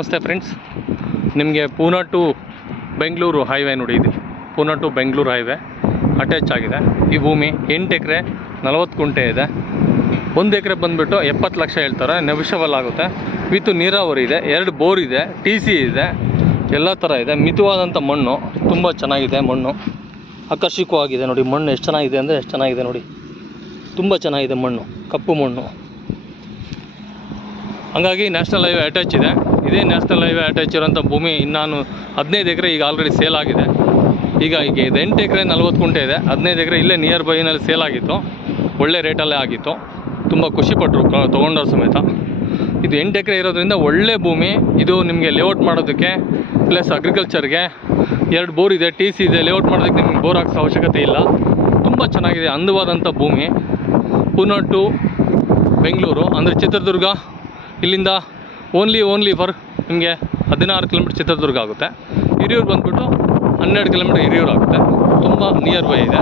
ನಮಸ್ತೆ ಫ್ರೆಂಡ್ಸ್, ನಿಮಗೆ Poona to Bengaluru highway ನೋಡಿ. ಇದು Poona to Bengaluru highway attach ಆಗಿದೆ. ಈ ಭೂಮಿ 8 ಎಕರೆ 40 ಗುಂಟೆ ಇದೆ. 1 ಎಕರೆ ಬಂದುಬಿಟ್ಟು 70 ಲಕ್ಷ ಹೇಳ್ತಾರೆ, ನೆಗೋಷಿಯಬಲ್ ಆಗುತ್ತೆ. ವಿತ್ ನೀರಾವರಿ ಇದೆ, 2 ಬೋರ್ ಇದೆ, TC ಇದೆ, ಎಲ್ಲ ಥರ ಇದೆ. ಮಿತವಾದಂಥ ಮಣ್ಣು, ತುಂಬ ಚೆನ್ನಾಗಿದೆ ಮಣ್ಣು, ಆಕರ್ಷಕವಾಗಿದೆ ನೋಡಿ. ಮಣ್ಣು ಎಷ್ಟು ಚೆನ್ನಾಗಿದೆ ಅಂದರೆ ಎಷ್ಟು ಚೆನ್ನಾಗಿದೆ ನೋಡಿ, ತುಂಬ ಚೆನ್ನಾಗಿದೆ ಮಣ್ಣು, ಕಪ್ಪು ಮಣ್ಣು. ಹಾಗಾಗಿ ನ್ಯಾಷನಲ್ ಹೈವೇ ಅಟ್ಯಾಚ್ ಇದೆ. ಇದೇ ನ್ಯಾಷನಲ್ ಹೈವೇ ಅಟ್ಯಾಚ್ ಇರೋಂಥ ಭೂಮಿ ಇನ್ನೂ 15 ಎಕರೆ ಈಗ ಆಲ್ರೆಡಿ ಸೇಲ್ ಆಗಿದೆ. ಈಗ ಇದು 8 ಎಕರೆ 40 ಗುಂಟೆ ಇದೆ. 15 ಎಕರೆ ಇಲ್ಲೇ ನಿಯರ್ ಬೈನಲ್ಲಿ ಸೇಲ್ ಆಗಿತ್ತು, ಒಳ್ಳೆ ರೇಟಲ್ಲೇ ಆಗಿತ್ತು. ತುಂಬ ಖುಷಿಪಟ್ಟರು ತೊಗೊಂಡವ್ರ ಸಮೇತ. ಇದು 8 ಎಕರೆ ಇರೋದ್ರಿಂದ ಒಳ್ಳೆ ಭೂಮಿ. ಇದು ನಿಮಗೆ ಲೇಔಟ್ ಮಾಡೋದಕ್ಕೆ ಪ್ಲಸ್ ಅಗ್ರಿಕಲ್ಚರ್ಗೆ 2 ಬೋರ್ ಇದೆ, TC ಇದೆ. ಲೇಔಟ್ ಮಾಡೋದಕ್ಕೆ ನಿಮಗೆ ಬೋರ್ ಹಾಕ್ಸೋ ಅವಶ್ಯಕತೆ ಇಲ್ಲ. ತುಂಬ ಚೆನ್ನಾಗಿದೆ, ಅಂದವಾದಂಥ ಭೂಮಿ. ಪೂನಾ ಟು ಬೆಂಗಳೂರು ಅಂದರೆ ಚಿತ್ರದುರ್ಗ, ಇಲ್ಲಿಂದ ಓನ್ಲಿ ಫಾರ್ ನಿಮಗೆ 16 ಕಿಲೋಮೀಟ್ರ್ ಚಿತ್ರದುರ್ಗ ಆಗುತ್ತೆ. ಹಿರಿಯೂರು ಬಂದುಬಿಟ್ಟು 12 ಕಿಲೋಮೀಟ್ರ್ ಹಿರಿಯೂರು ಆಗುತ್ತೆ. ತುಂಬ ನಿಯರ್ ಬೈ ಇದೆ.